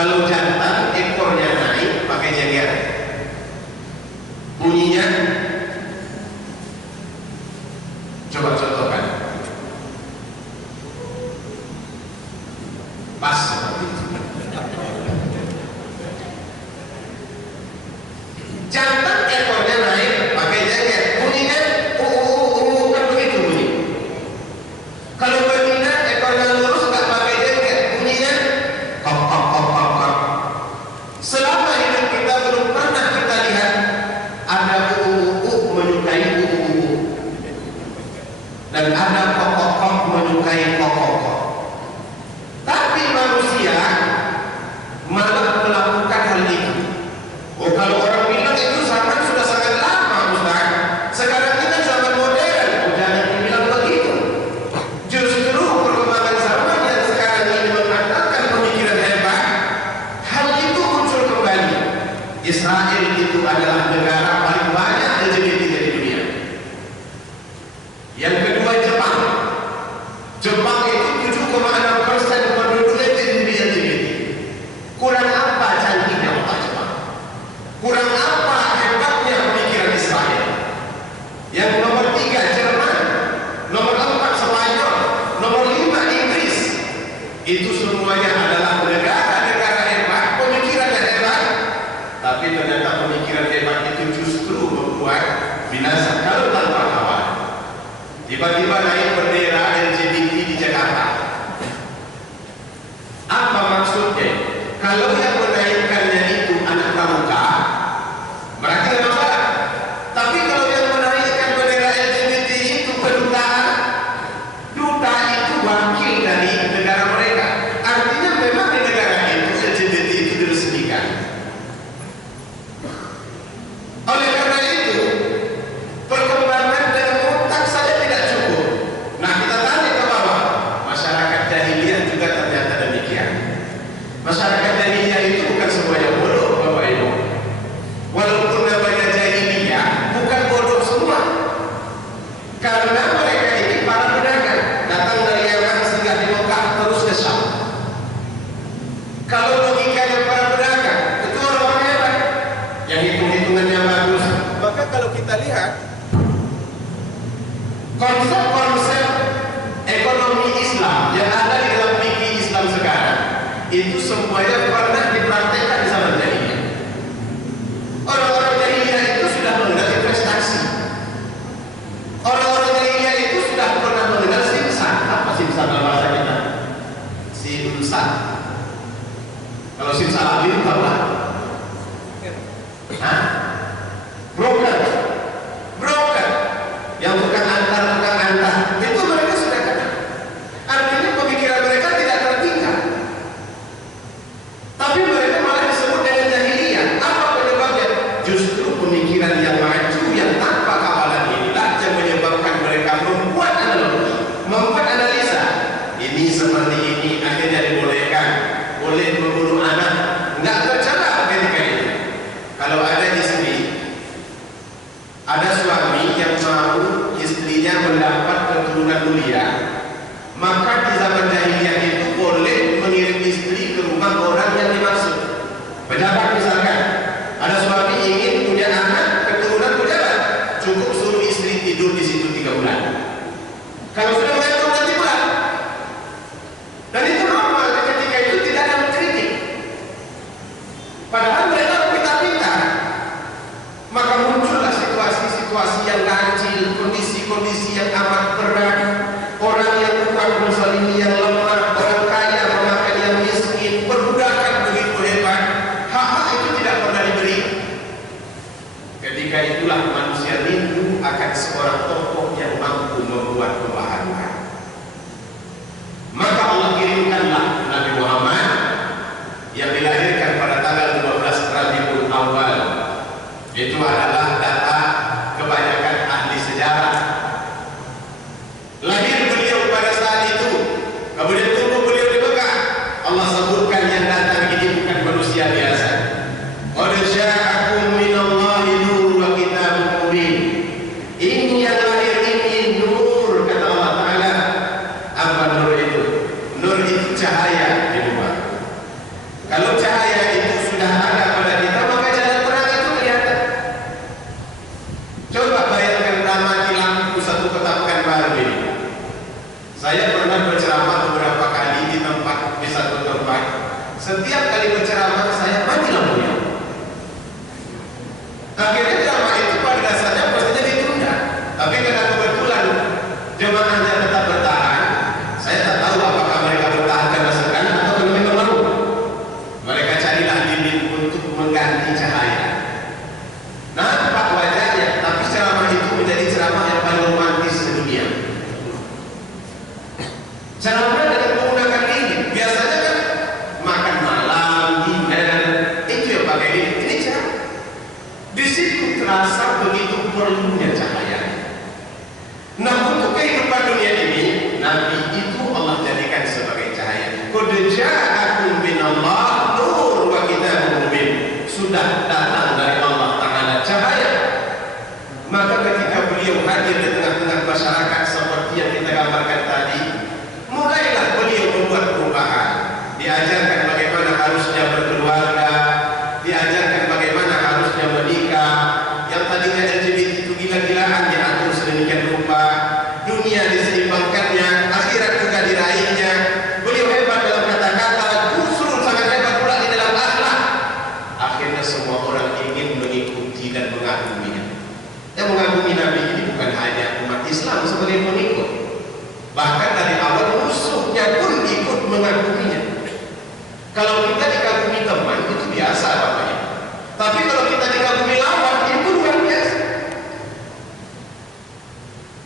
Kalau jantan ekornya naik pakai jagat, bunyinya coba contohkan. Pas seperti itu. Jantan ekornya naik pakai jagat, bunyinya kan begitu bunyi. Kalau betina ekornya lurus nggak pakai jagat, bunyinya kok kok kok kok kok. Selama hidup kita belum pernah kita lihat ada menyukai dan ada kok menyukai kok. Tapi manusia malah melakukan hal itu. Oh, kalau orang bilang itu zaman sudah sangat lama, Ustaz. Sekarang kita zaman modern. Oh, jangan dibilang begitu. Justru perkembangan zaman yang sekarang ini mengatakan pemikiran hebat, hal itu muncul kembali. Israel itu adalah negara paling banyak LGBT di dunia. Yang kedua Jepang. Jepang itu 7,6% penduduknya di LGBT. Kurang apa cantiknya orang Jepang? Kurang apa hebatnya pemikiran Israel? Yang nomor 3 Jerman, nomor 4 Spanyol, nomor 5 Inggris. Itu semuanya adalah negara-negara hebat, pemikirannya hebat. Tapi ternyata pemikiran hebat itu justru membuat binasa kalau tanpa kawan. Tiba-tiba naik bendera LGBT di Jakarta. Apa maksudnya? Kalau yang menaikkannya itu anak pramuka, berarti tidak masalah. Tapi kalau yang menaikkan bendera LGBT itu kedutaan, duta itu wakil dari negara mereka. Artinya memang di negara itu LGBT itu diresmikan. Oleh karena itu, perkembangan dengan otak saja tidak cukup. Nah, kita tarik ke bawah. Masyarakat jahiliyah juga ternyata demikian. Masyarakat jahiliyah itu bukan semuanya bodoh, Bapak Ibu. Walaupun namanya jahiliyah, bukan bodoh semua. Karena mereka ini para pedagang, datang dari Yaman singgah di Mekah terus ke Syam. Kalau logikanya para pedagang, itu orang-orang hebat, yang hitung-hitungannya bagus. Maka kalau kita lihat konsep-konsep ekonomi Islam yang ada di dalam fikih Islam sekarang, itu semuanya pernah dipraktekkan di zaman jahiliyah. Orang-orang jahiliyah itu sudah mengenal investasi. Orang-orang jahiliyah itu sudah pernah mengenal simsan. Apa simsan dalam bahasa kita? Simsan. Kalau simsan ambil tahu lah. Hah? Broker. Yang tukang antar. Itu mereka sudah kenal. Artinya pemikiran mereka tidak tertinggal. Tapi mereka malah disebut dengan jahiliyah. Apa penyebabnya? Justru pemikiran yang maju, yang tanpa kawalan inilah yang menyebabkan mereka membuat analogi, membuat analisa. Ini seperti ini, akhirnya dibolehkan. Boleh membunuh anak, nggak tercela ketika itu. Kalau ada istri, ada suami yang mau istrinya mendapat keturunan mulia, maka di zaman jahiliyah itu boleh mengirim istri ke rumah orang yang dimaksud. Pejabat misalkan, ada suami ingin punya anak keturunan pejabat, cukup suruh istri tidur di situ 3 bulan. Kalau sudah mengantuk nanti pulang. Dan itu normal, ketika itu tidak ada mengkritik. Padahal mereka pintar-pintar. Maka muncullah situasi-situasi yang ganjil, kondisi-kondisi yang amat berat, orang yang bukan muslim yang lemah, Saya pernah berceramah beberapa kali di satu tempat. Setiap kali berceramah saya mati lampunya. Akhirnya ceramah itu pada dasarnya pastinya ditunda. Tapi karena kebetulan jemaahnya tetap bertahan, saya tak tahu apakah mereka bertahan karena segan atau karena memang malu. Mereka carilah dinding untuk mengganti cahaya. Nampak wajahnya, tapi ceramah itu menjadi ceramah yang paling romantis sedunia. Ceramah dengan menggunakan lilin, biasanya kan makan malam, dinner, itu yang pakai lilin. Ini ceramah. Di situ terasa begitu perlunya cahaya. Nah, untuk kehidupan dunia ini, Nabi itu Allah jadikan sebagai cahaya. Qad ja'akum minallah nur wa kitabun mubin. Sudah datang dari Allah Ta'ala cahaya. Maka ketika beliau hadir di tengah-tengah masyarakat seperti yang kita gambarkan tadi, mulailah beliau membuat perubahan. Diajarkan bagaimana harusnya berkeluarga, diajarkan bagaimana harusnya menikah. Yang tadinya LGBT itu gila-gilaan diatur sedemikian rupa, dunia diseimbangkannya, akhirat juga diraihnya. Beliau hebat dalam kata-kata, justru sangat hebat pula di dalam akhlak. Akhirnya semua orang ingin mengikuti dan mengaguminya. Yang mengagumi Nabi ini bukan hanya umat Islam sebagai pengikut, bahkan dari awal musuhnya pun ikut mengaguminya. Kalau kita dikagumi teman itu biasa bapaknya, tapi kalau kita dikagumi lawan itu luar biasa.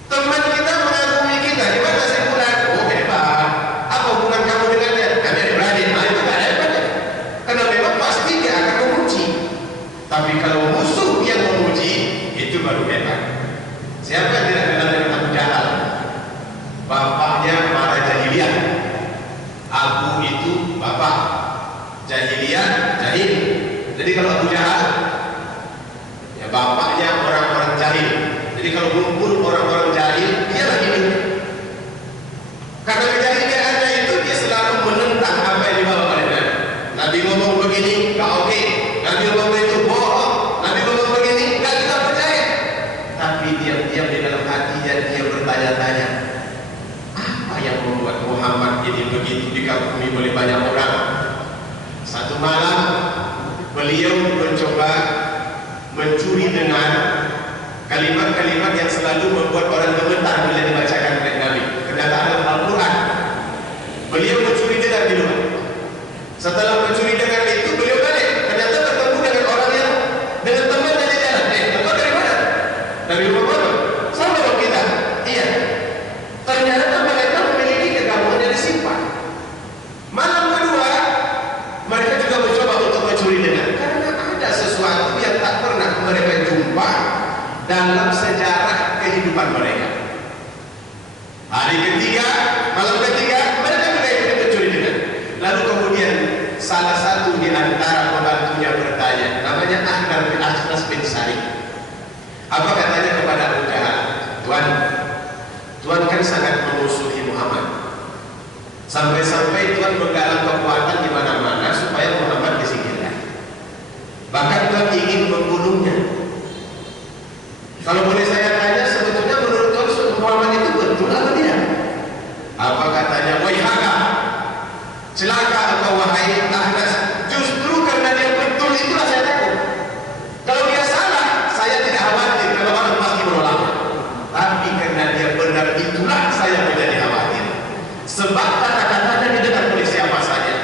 Teman kita mengagumi kita, di mana saya pulang? Oh hebat. Apa hubungan kamu dengannya? Kami adik-beradik. Nah itu gak hebat ya, karena memang pasti dia akan memuji. Tapi kalau musuh yang memuji, itu baru hebat. Siapa yang tidak kenal dengan Abu Jahal? Bapaknya para jahiliyah. Abu itu bapak, jahiliyah jahil. Jadi kalau Abu Jahal, ya bapaknya orang-orang jahil. Jadi kalau kumpul orang-orang jahil, dia lagi hidup. Karena kejahiliannya itu dia selalu menentang apa yang dibawa oleh Nabi. Nabi ngomong begini, gak oke. Nabi ngomong itu bohong. Nabi ngomong begini, gak kita percaya. Tapi diam-diam di dalam hatinya dia bertanya-tanya, apa yang membuat Muhammad ini begitu dikagumi oleh banyak orang? Satu malam beliau mencoba mencuri dengan kalimat-kalimat yang selalu membuat orang gemetar bila dibacakan oleh Nabi. Kenyataan Al-Quran. Beliau mencuri dengar di luar. Setelah mencuri dengar itu beliau balik. Ternyata bertemu dengan orang yang dengan teman dari jalan. Engkau dari mana? Dari rumah mana? Sama dong kita. Iya. Ternyata mereka memiliki kegabungan dari sifat. Malam kedua mereka juga mencoba untuk mencuri dengar, karena ada sesuatu yang tak pernah mereka jumpa dalam sejarah kehidupan mereka. Hari ketiga, malam ketiga, mereka juga ikut mencuri dengar. Lalu kemudian salah satu di antara pembantunya bertanya, namanya Ahnas bin Sari. Apa katanya kepada Abu Jahal? Tuhan kan sangat memusuhi Muhammad. Sampai-sampai Tuhan menggalang kekuatan di mana-mana supaya Muhammad disingkirkan. Bahkan Tuhan ingin membunuhnya. Kalau boleh saya tanya, sebetulnya menurut Tuhan Muhammad itu betul atau tidak? Apa katanya? Waihaka, celaka atau wahai Ahnas. Justru karena dia betul itulah saya takut. Kalau dia salah, saya tidak khawatir karena orang pasti menolaknya. Tapi karena dia benar, itulah saya menjadi khawatir. Sebab kata-katanya didengar oleh siapa saja.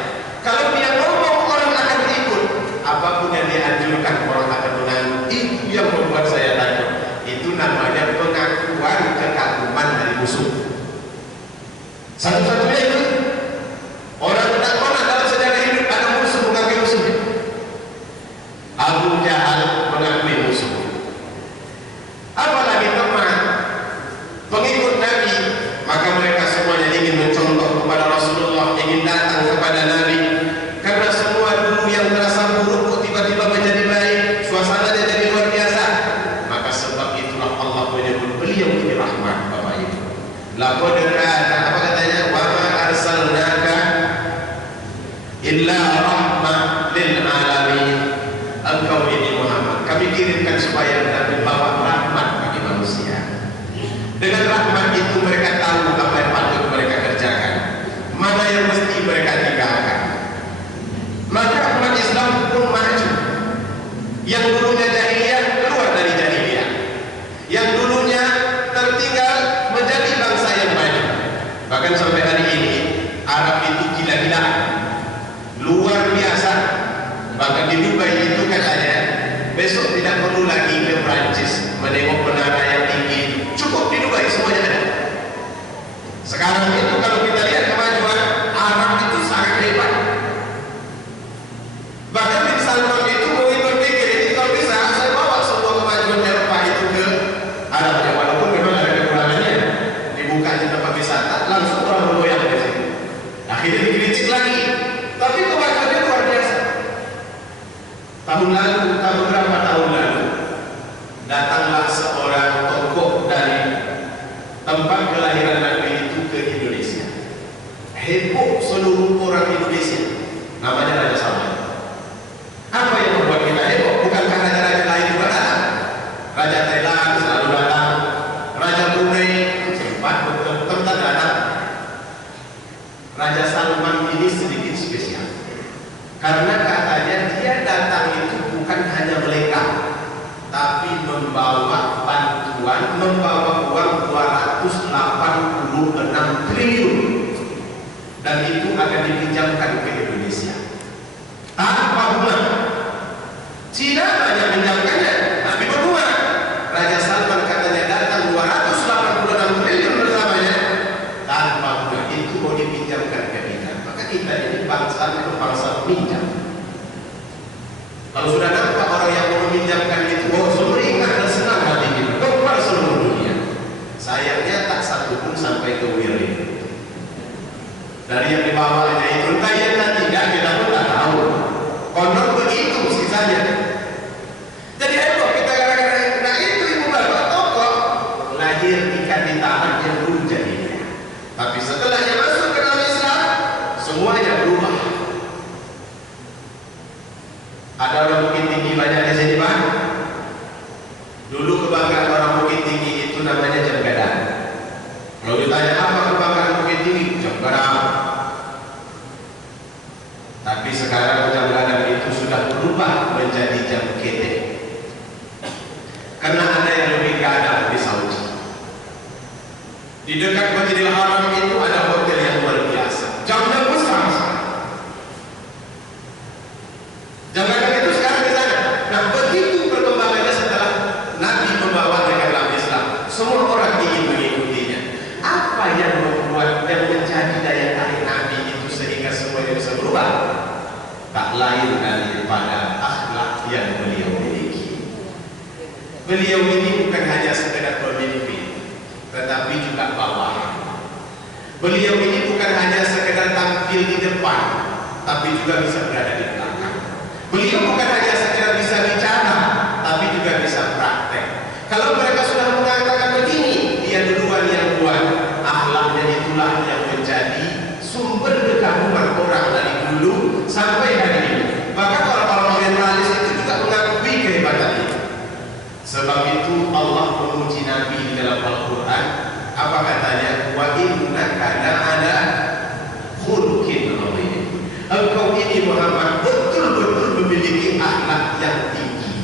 Kalau dia ngomong, orang akan ikut. Apapun yang dia anjurkan, orang akan menanggung. Itu yang membuat saya takut. Itu namanya pengakuan kekaguman dari musuh. Satu-satunya itu. Orang tidak pernah dalam sejarah hidup ada musuh mengakui musuhnya. Abu Jahal mengakui musuh. Apalagi teman pengikut Nabi, maka mereka semuanya ingin mencontoh kepada Rasulullah, ingin datang kepada Nabi. Karena semua dulu yang terasa buruk kok tiba-tiba menjadi baik, suasananya jadi luar biasa. Maka sebab itulah Allah menyebut beliau ini rahmat, Bapak Ibu. Laqad kana, apa katanya? Wa ma arsalnaka illa rahmah lil alamin. Engkau ini Muhammad, kami kirimkan supaya Nabi bawa rahmat bagi manusia. Dengan rahmat itu mereka tahu apa yang patut mereka mereka tinggalkan. Maka umat Islam pun maju. Yang dulunya jahiliyah keluar dari jahiliyah, yang dulunya tertinggal menjadi bangsa yang maju. Bahkan sampai hari ini Arab itu gila-gila, luar biasa. Bahkan di Dubai itu katanya besok tidak perlu lagi ke Prancis menengok menara yang tinggi, cukup di Dubai semuanya ada. Sekarang itu kalau kita lihat kemajuan Arab itu sangat hebat. Bahkan Bin Salman itu mulai berpikir, ini kalau bisa saya bawa semua kemajuan Eropa itu ke Arab, ya walaupun memang ada kekurangannya. Dibukanya tempat wisata, langsung orang bergoyang di sini. Akhirnya dikritik lagi, tapi kemajuannya luar biasa. Beberapa tahun lalu datanglah seorang tokoh dari tempat kelahiran Nabi itu ke Indonesia. Heboh seluruh orang Indonesia. Namanya Raja Salman. Apa yang membuat kita heboh? Bukankah raja-raja lain juga datang? Raja Thailand selalu datang, Raja Brunei sempat tetap datang. Raja Salman ini sedikit spesial karena katanya dia datang itu bukan hanya melengkap, tapi membawa bantuan, membawa uang 286 triliun, dan itu akan dipinjamkan ke Indonesia tanpa bunga. Cina banyak pinjamkannya, tapi berbunga. Raja Salman katanya datang 286 triliun bersamanya tanpa bunga. Itu mau dipinjamkan ke kita. Maka kita ini bangsa peminjam. Kalau sudah nampak orang yang mau meminjamkan itu, oh sumringah dan senang hati kita, kepada seluruh dunia. Sayangnya tak satu pun sampai ke wilayah. Dari yang dibawanya itu entah ya entah tidak, kita pun tak tahu. Konon begitu sisanya. Jadi heboh kita gara-gara nah itu ibu bapak tokoh lahir ikan di tanah yang belum jadi. Tapi setelahnya masuk ke dalam Islam, semuanya berubah. Ada orang Bukit Tinggi banyak di sini, Pak. Dulu kebanggaan orang Bukit Tinggi itu namanya jam gadang. Kalau ditanya apa kebanggaan Bukit Tinggi, jam gadang. Tapi sekarang jam gadang itu sudah berubah menjadi jam ketek. Karena ada yang lebih gadang di Saudi. Di dekat Masjidil Haram itu ada hotel yang luar biasa. Jamnya besar sekali. Jam gadang itu sekarang di sana. Nah, begitu perkembangannya setelah Nabi membawa mereka dalam Islam, semua orang ingin mengikutinya. Apa yang membuat dan menjadi daya tarik Nabi itu sehingga semuanya bisa berubah? Tak lain daripada akhlak yang beliau miliki. Beliau ini bukan hanya sekedar pemimpin, tetapi juga bawahan. Beliau ini bukan hanya sekedar tampil di depan, tapi juga bisa berada di belakang. Beliau bukan hanya sekedar bisa bicara, tapi juga bisa praktek. Kalau mereka sudah mengatakan begini, dia duluan yang buat. Akhlaknya itulah yang menjadi sumber kekaguman orang dari dulu sampai hari ini. Bahkan orang-orang orientalis itu juga mengakui kehebatan itu. Sebab itu Allah memuji Nabi di dalam Al-Quran. Apa katanya? Wa innaka la'ala khuluqin 'azim. Engkau ini Muhammad betul-betul memiliki akhlak yang tinggi.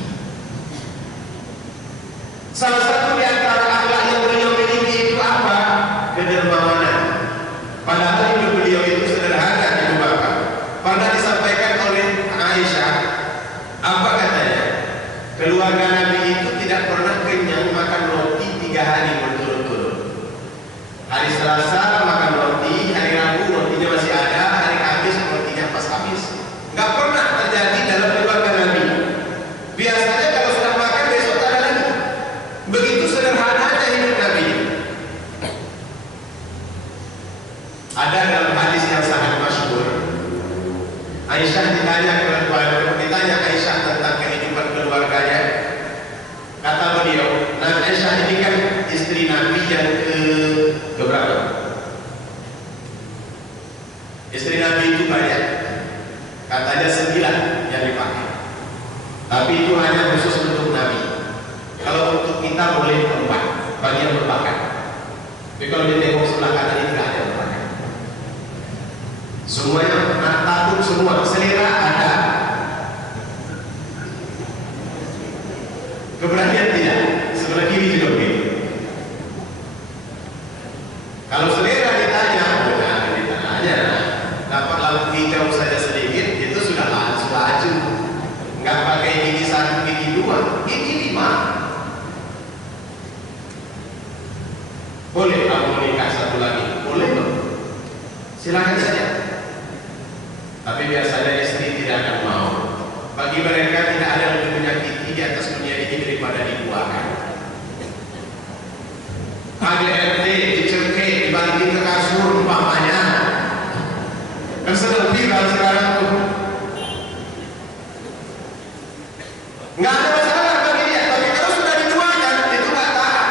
Salah satu di antara akhlak yang beliau miliki itu apa? Kedermawanan. Padahal hidup beliau itu sederhana, Ibu Bapak. Pernah disampaikan oleh Aisyah, apa katanya? Keluarga Nabi itu tidak pernah kenyang makan roti 3 hari berturut-turut. Hari Selasa makan roti, hari Rabu rotinya masih ada, hari Kamis rotinya pas habis. Nggak pernah terjadi dalam keluarga Nabi. Biasanya kalau sudah makan besok ada lagi. Begitu sederhananya hidup Nabi. Ada dalam hadis yang sangat masyhur. Aisyah ditanya Aisyah tentang kehidupan keluarganya. Kata beliau, nah Aisyah ini kan istri Nabi yang ke berapa? Istri Nabi itu banyak. Katanya 9 yang dipakai. Tapi itu hanya khusus untuk Nabi. Kalau untuk kita boleh 4 bagi yang berbakat. Tapi kalau di tembok sebelah kanan ini tidak ada berbakat. Semua semua, selera ada, keberanian tidak. Sebelah kiri juga begitu. Kalau selera ditanya, dapat lampu hijau saja sedikit, itu sudah laju. Nggak pakai gigi 1, gigi 2, gigi 5. Boleh kamu menikah 1 lagi? Boleh loh. Silakan saja. Tapi biasanya istri tidak akan mau. Bagi mereka tidak ada yang lebih menyakiti di atas dunia ini daripada dibuahkan. KDRT, dicengkeh, dibalikin ke kasur umpamanya. Kan sedang viral sekarang tuh. Nggak ada masalah bagi dia, tapi kalau sudah dituakan itu nggak tahan.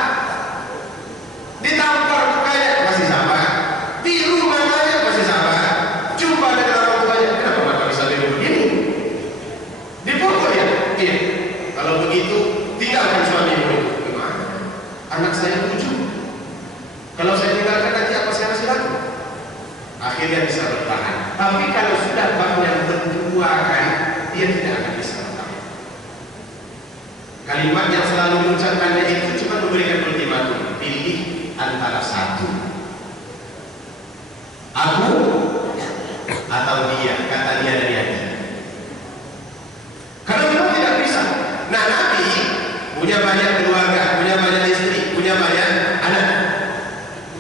Ditampar mukanya masih sama, tiru matanya masih sama, jumpa dengan orang tuanya, kenapa mata bisa tiru begini? Dipukul ya? Iya. Kalau begitu tinggalkan suamimu itu. Gimana? Anak saya 7. Kalau saya tinggalkan nanti apa saya masih laku? Akhirnya bisa bertahan. Tapi kalau sudah banyak bertuakan, dia tidak akan bisa bertahan. Kalimat yang selalu mengucapkannya itu cuma memberikan ultimatum. Pilih antara 1. Aku atau dia, kata dia dari hati. Karena memang tidak bisa. Nah, Nabi punya banyak keluarga, punya banyak istri, punya banyak anak.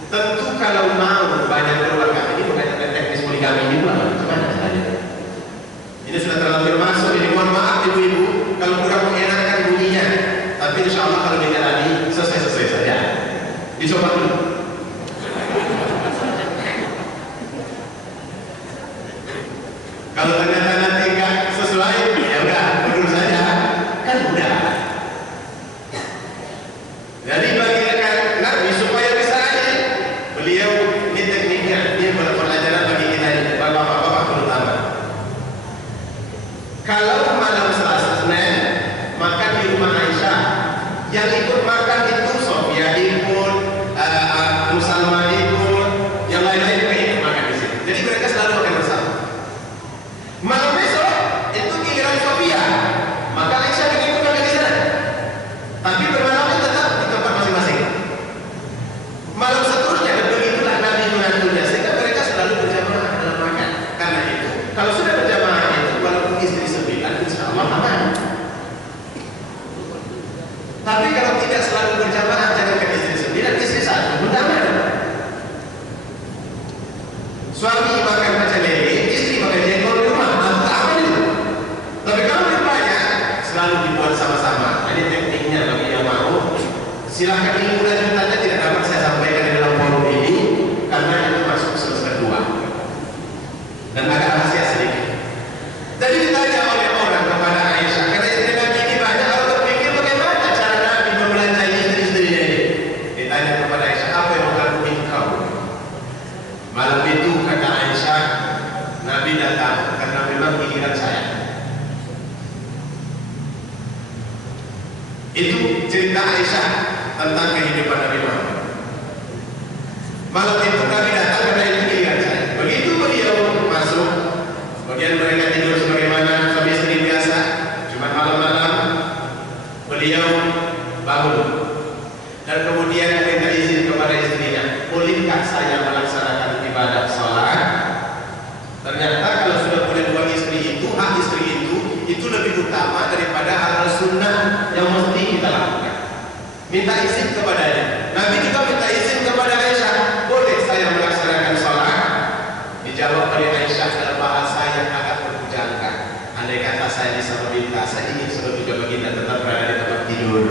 Tentu kalau mau banyak keluarga, ini mengajarkan teknis poligami juga. Gimana caranya? Ini sudah terlalu masuk. Ini mohon maaf ibu-ibu kalau kurang mengenakan bunyinya. Tapi insya Allah kalau dijalani selesai saja. Dicoba dulu. Kalau ternyata nanti nggak sesuai, ya udah mundur saja. Kan mudah. Jadi bagi rekan Nabi supaya bisa aja, beliau ini tekniknya, dia pelajaran bagi kita ini, bapak-bapak terutama. Kalau malam Selasa Senin makan di rumah Aisyah, yang ikut makan itu Sofia ikut, Musalma ikut, yang lain-lain juga ikut makan di sini. Jadi mereka selalu makan bersama. Malam besok itu giliran Sofia, maka Aisyah juga ikut makan di sana. Tapi bermalamnya tetap di tempat masing-masing. Malam seterusnya begitulah Nabi mengaturnya sehingga mereka selalu berjamaah dalam makan. Karena itu, kalau sudah berjamaah itu walaupun istri 9, insya Allah aman. Tapi kalau tidak selalu berjamaah, jangan ke istri 9, istri 1 pun aman. Suami makan pecel lele, istri makan jengkol di rumah, aman itu. Tapi kalau berbanyak, selalu dibuat sama-sama. Ini tekniknya bagi yang mau. Silahkan ilmu lanjutannya tidak dapat saya sampaikan di dalam forum ini karena itu masuk semester 2 dan agak rahasia sedikit. Jadi ditanya oleh orang kepada Aisyah, karena istri Nabi ini banyak orang berpikir bagaimana cara Nabi membelanjai istri-istrinya ini. Ditanya kepada Aisyah, apa yang melakukan engkau? Malam itu kata Aisyah, Nabi datang karena memang pikiran saya. Itu cerita Aisyah tentang kehidupan Nabi Muhammad. Malam itu Nabi datang karena itu pilihan saya. Begitu beliau masuk, kemudian mereka tidur sebagaimana suami istri biasa. Cuma malam-malam beliau bangun dan kemudian minta izin kepada istrinya, bolehkah saya melaksanakan ibadah sholat? Ternyata kalau sudah punya 2 istri itu, hak istri itu lebih utama daripada hal sunnah yang mesti kita lakukan. Minta izin kepadanya. Nabi juga minta izin kepada Aisyah, boleh saya melaksanakan sholat? Dijawab oleh Aisyah dalam bahasa yang agak berbujangkan. Andai kata saya bisa meminta, saya ingin seluruh baginda tetap berada di tempat tidur.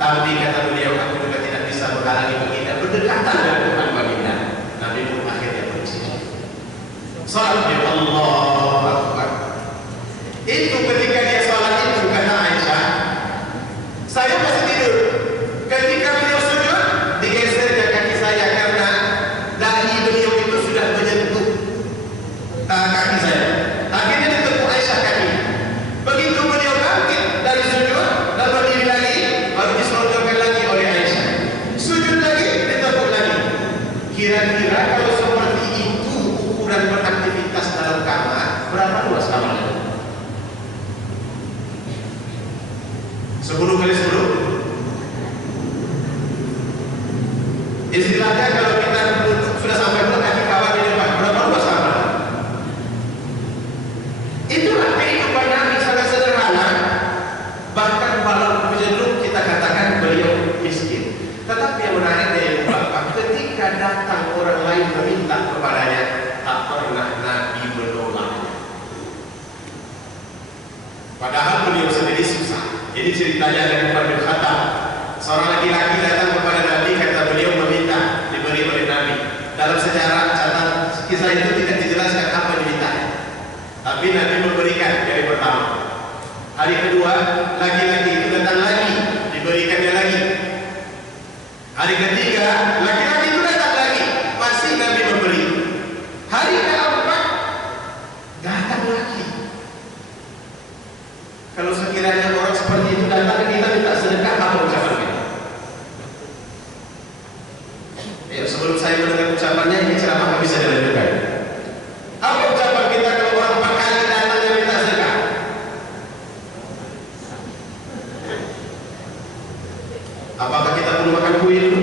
Tapi kata beliau, aku juga tidak bisa menghalangi baginda berdekatan dengan Tuhan baginda. Nabi pun akhirnya bersujud. Salat ya Allah Akbar. Itu ketika dia sholat itu kata Aisyah, saya masih tidur. Ketika beliau sujud, digesernya kaki saya karena dahi beliau itu sudah menyentuh kaki saya. Akhirnya ditepuk Aisyah kaki. Begitu beliau bangkit dari sujud dan berdiri lagi, baru diselonjorkan lagi oleh Aisyah. Sujud lagi, ditepuk lagi. Kira-kira kalau seperti itu ukuran beraktivitas dalam kamar, berapa 10 kali 10. Istilahnya kalau kita sudah sampai bulan kaki kawan di depan, berapa luas sama? Itulah kehidupan Nabi, sangat sederhana. Bahkan walau cenderung kita katakan beliau miskin, tetapi yang menarik dari Bapak, ketika datang orang lain meminta kepadanya, tak pernah Nabi menolaknya. Padahal beliau sendiri susah. Jadi ceritanya dari Umar bin Khattab, seorang laki-laki datang kepada Nabi, kata beliau meminta diberi oleh Nabi. Dalam sejarah catat kisah itu tidak dijelaskan apa dimintanya, tapi Nabi memberikan dari pertama. Hari kedua, laki-laki itu datang lagi, diberikannya lagi. Hari ketiga, laki-laki itu datang lagi, masih Nabi memberi. Hari keempat, datang lagi. Kalau sekiranya orang seperti itu datang, kita minta sedekah, apa ucapan kita? Ya, sebelum saya mendengar ucapannya, ini ceramah bisa dilanjutkan. Apa ucapan kita kalau orang 4 kali datang yang minta sedekah? Apakah kita perlu makan kuih dulu?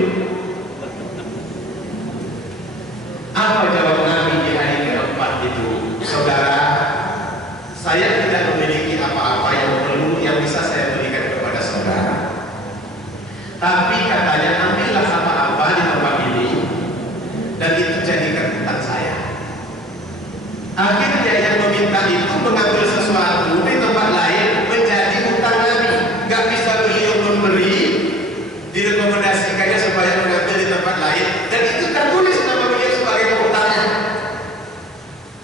Apa jawab Nabi di hari keempat itu? Saudara, saya tidak memiliki apa-apa yang perlu yang bisa saya berikan kepada saudara. Tapi katanya, ambillah apa-apa di tempat ini dan itu jadikan hutang saya. Akhirnya yang meminta itu mengambil sesuatu di tempat lain menjadi hutang Nabi. Gak bisa beliau memberi, direkomendasikannya supaya mengambil di tempat lain, dan itu tertulis nama beliau sebagai hutangnya.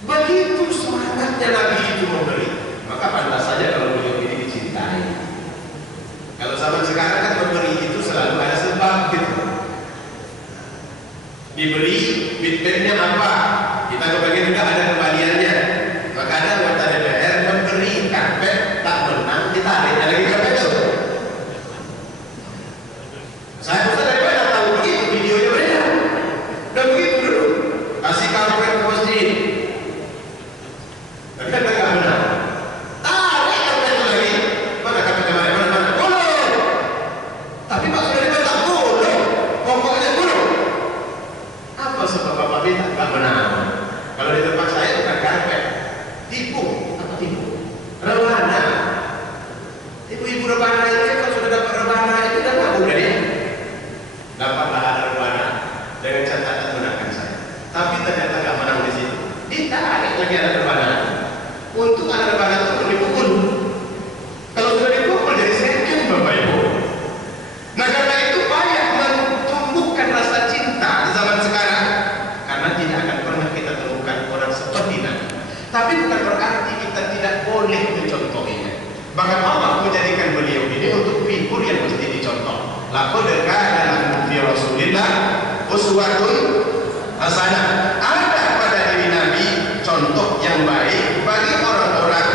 Begitu semangatnya Nabi itu memberi, maka pantas saja kalau beliau ini dicintai. Kalau zaman sekarang kan memberi itu selalu ada sebab gitu. Diberi, feedbacknya apa? Kita kebagian juga ada kembaliannya. Maka ada anggota DPR memberi karpet, tak menang, ditarik lagi karpet itu. Saya Ustaz dari mana tahu begitu, videonya beredar. Dan begitu dulu, kasih karpet ke masjid. Tapi kan nggak benar. Tarik karpet lagi, mana karpetnya mana? Boleh. Tapi Pak sudah dibentak boleh. Pokoknya boleh. Apa sebab Bapak minta? Nggak benar. Kalau di tempat saya bukan karpet, tipu atau tipu? Rebana. Ibu-ibu rebana itu kalau sudah dapat rebana itu udah nggak udah dia. Dapatlah ada rebana dengan catatan menangkan saya. Tapi ternyata nggak menang di situ. Ditarik lagi ada rebana. Untuk ada rebana itu perlu dipukul. Kalau sudah dipukul jadi second Bapak Ibu. Nah karena itu banyak menumbuhkan rasa cinta di zaman sekarang, karena tidak akan pernah kita temukan orang seperti Nabi. Tapi bukan berarti kita tidak boleh mencontohinya. Bahkan Allah menjadikan beliau ini untuk figur yang mesti dicontoh. Laqad kana lakum fi Rasulillah uswatun hasanah. Ada pada diri Nabi contoh yang baik bagi orang-orang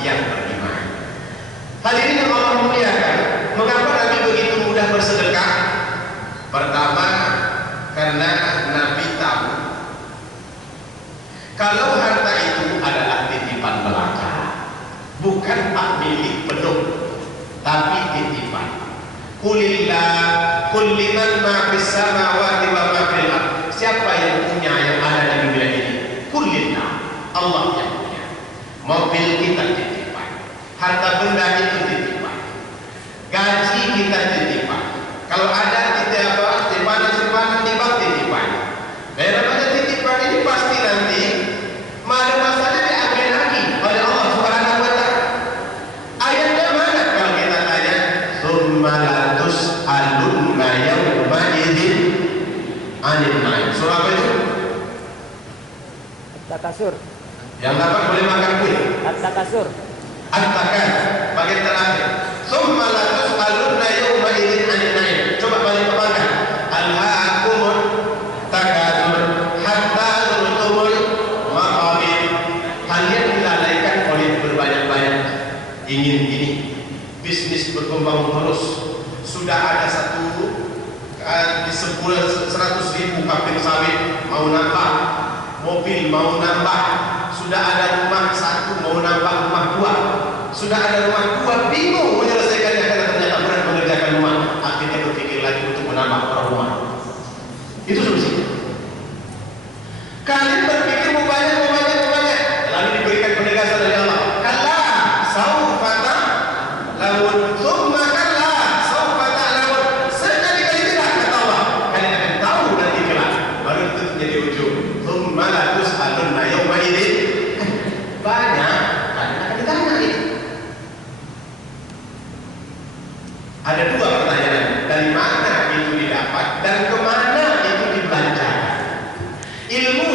yang beriman. Hadirin yang Allah muliakan, mengapa Nabi begitu mudah bersedekah? Pertama, karena Nabi tahu kalau harta itu adalah titipan belaka, bukan hak milik penuh, tapi titipan. Kulillah kulliman ma fis samawati wa ma fil ardh. Siapa yang punya yang ada di dunia ini? Kulillah, Allah yang punya. Mobil kita titipan, harta benda itu titipan, gaji kita titipan. Kalau ada titipan di bank titipan. Dan namanya titipan ini pasti nanti pada masanya diambil lagi oleh Allah Subhanahu wa taala. Ayatnya mana kalau kita tanya? Summalatus alunna yawma idzin 'anil na'im. Surah apa itu? At-Takasur. Yang dapat boleh makan kuih. At-Takasur. At-Takasur bagian terakhir. Summalatus alunna yawma idzin 'anil na'im. Coba balik ke belakang. Alhaakumut takatsur hatta zurtumul maqabir. Kalian dilalaikan oleh berbanyak-banyak ingin ini. Bisnis berkembang terus. Sudah ada di sebulan 100.000 kambing sawit mau nambah, mobil mau nambah, sudah ada rumah 1 mau nambah rumah 2, sudah ada rumah 2 bingung menyelesaikannya karena ternyata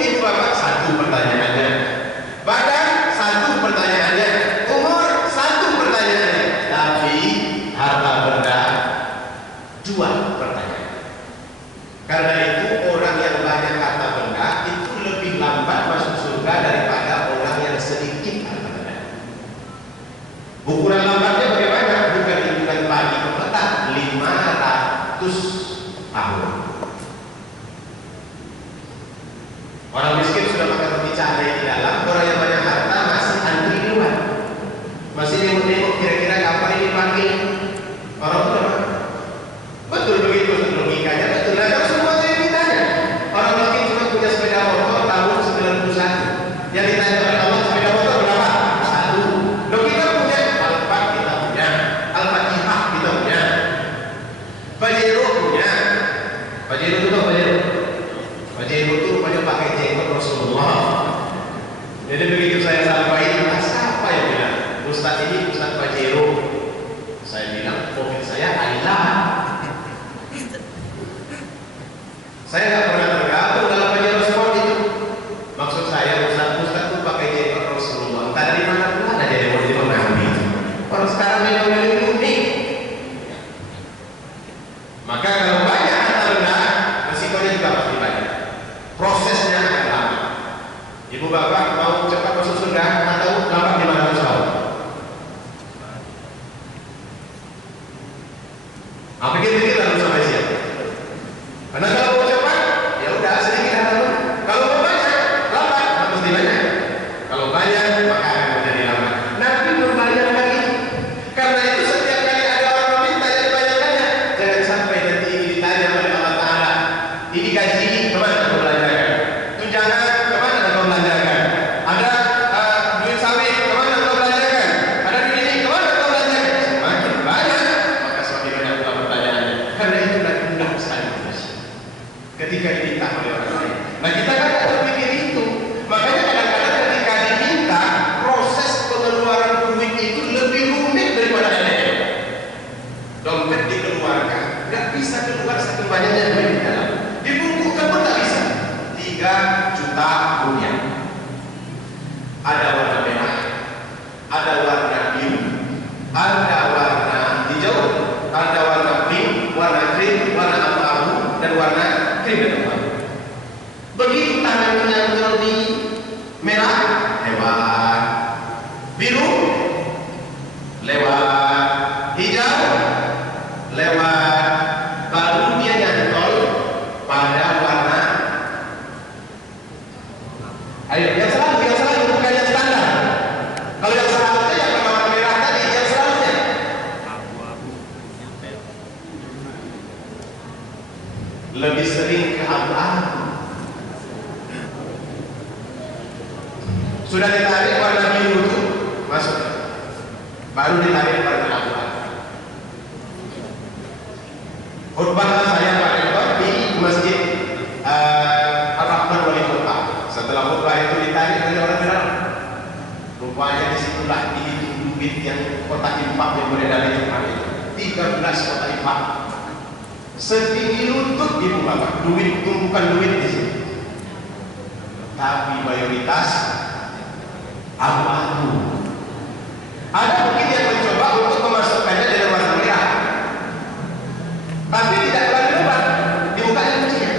ibu bapak satu pertanyaannya, badan satu pertanyaannya, umur satu pertanyaannya, tapi harta benda dua pertanyaan. Karena itu orang yang banyak harta benda itu lebih lambat masuk surga daripada orang yang sedikit harta benda. Ukuran lambatnya bagaimana? Bukan hitungan pagi ke petang, 500 tahun. Orang miskin sudah makan roti cahaya di dalam, orang yang banyak harta masih antri di luar, masih nengok-nengok kira-kira kapan ini panggil orang tua. Betul begitu logikanya, betul. Nah, semua saya ditanya, orang miskin cuma punya sepeda motor tahun 91, yang ditanya oleh Allah sepeda motor berapa? Satu. Loh, kita punya Alphard, kita punya Al-Fatihah, kita punya Pajero, punya Pajero itu apa Pajero? Pajero itu rupanya pakai jenggot Rasulullah. Jadi begitu saya sampaikan, siapa yang bilang Ustaz ini Ustaz Pajero? Saya bilang profil saya Ayla. Saya nggak pernah tergabung dalam Pajero Sport itu. Maksud saya Ustaz itu pakai jenggot Rasulullah. Entah dari mana pula ada jadi mengambil. Orang sekarang memang unik. Maka kalau banyak harta benda, resikonya juga pasti banyak. Prosesnya akan lama. Ibu bapak mau cepat masuk surga atau lambat 500 tahun? Pikir-pikir lalu sampai siap. Karena kalau mau cepat, ya udah sedikit harta benda. Kalau mau banyak, lambat, harus banyak. Kalau banyak, maka akan menjadi lambat. Nabi membayangkan itu. Karena itu setiap kali ada orang meminta yang dibayangkannya, jangan sampai nanti ini ditanya oleh Allah Ta'ala. Ini gaji, kemana kau belanjakan? Tunjangan, kemana kau belanjakan? Ada duit sawit, kemana kau belanjakan? Ada duit ini, kemana kau belanjakan? Semakin banyak, maka semakin banyak pula pertanyaannya. Karena itu nanti mudah sekali ketika diminta oleh orang lain. Nah, kita kan tidak berpikir itu. Makanya kadang-kadang ketika diminta, proses pengeluaran duit itu lebih rumit daripada yang lain. Dompet dikeluarkan, nggak bisa keluar satu banyaknya duit di dalam. Dibungkukan pun tak bisa. 3 juta rupiah. Ada warna merah, ada warna biru, ada warna hijau, ada warna pink, warna krim, warna abu-abu, dan warna krim dan abu-abu. Begitu tangannya lebih merah, lewat, biru, lewat, hijau, lewat, baru dia nyantol pada warna. Ayo, yang selalu bukan yang standar. Kalau yang selanjutnya yang warna merah tadi, yang selanjutnya lebih sering ke abu-abu. Sudah ditarik warna biru itu masuk, baru ditarik warna abu-abu. Khutbah saya Pak Rektor di Masjid Ar-Rahman Wali Kota. Setelah khutbah itu ditarik oleh orang bilang, rupanya disitulah ini duit yang kotak infak yang beredar di tempat itu. 13 kotak infak setinggi lutut ibu bapak, duit tumpukan duit di sini. Tapi mayoritas abu-abu. Ada mungkin yang mencoba untuk memasukkannya dalam warna merah, tapi tidak berani lebar, dibuka yang kecil.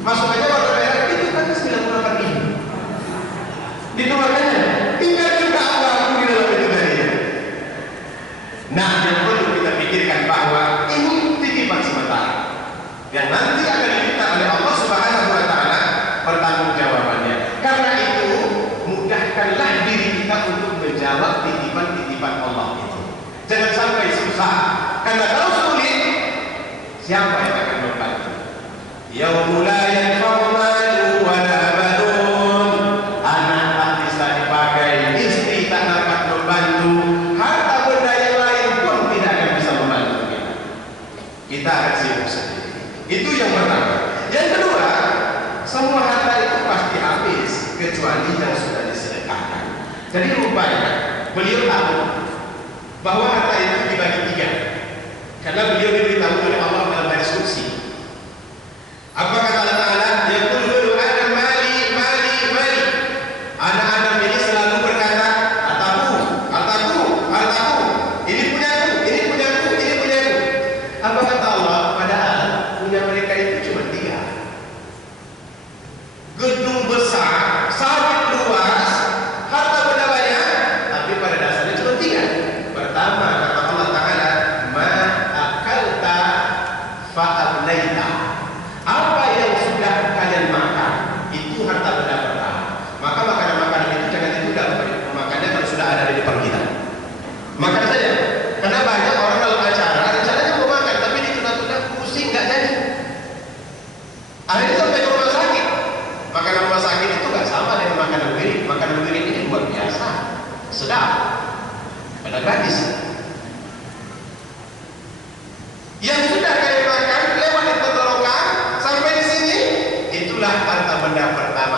Masukkannya warna merah itu kan 98 ribu. Dikeluarkannya, tinggal juga abu-abu di dalam itu tadi. Nah, yang perlu kita pikirkan bahwa ini titipan sementara yang nanti akan diminta oleh Allah Subhanahu wa Ta'ala pertanggungjawabannya. Karena itu, mudahkanlah diri kita untuk menjawab titipan-titipan Allah itu. Jangan sampai susah. Karena kalau sulit, siapa yang akan membantu? Yaumul la yanfa'u malu wa la banun. Anak tak bisa dipakai, istri tak dapat membantu, harta benda yang lain pun tidak akan bisa membantu kita. Kita akan sibuk sendiri. Itu yang pertama. Yang kedua, semua harta itu pasti habis kecuali yang sudah disedekahkan. Jadi rupanya beliau tahu bahwa harta itu dibagi 3. Karena beliau diberitahu oleh Allah dalam hadis qudsi. Apa kata Allah Ta'ala? Yaqulu Adam mali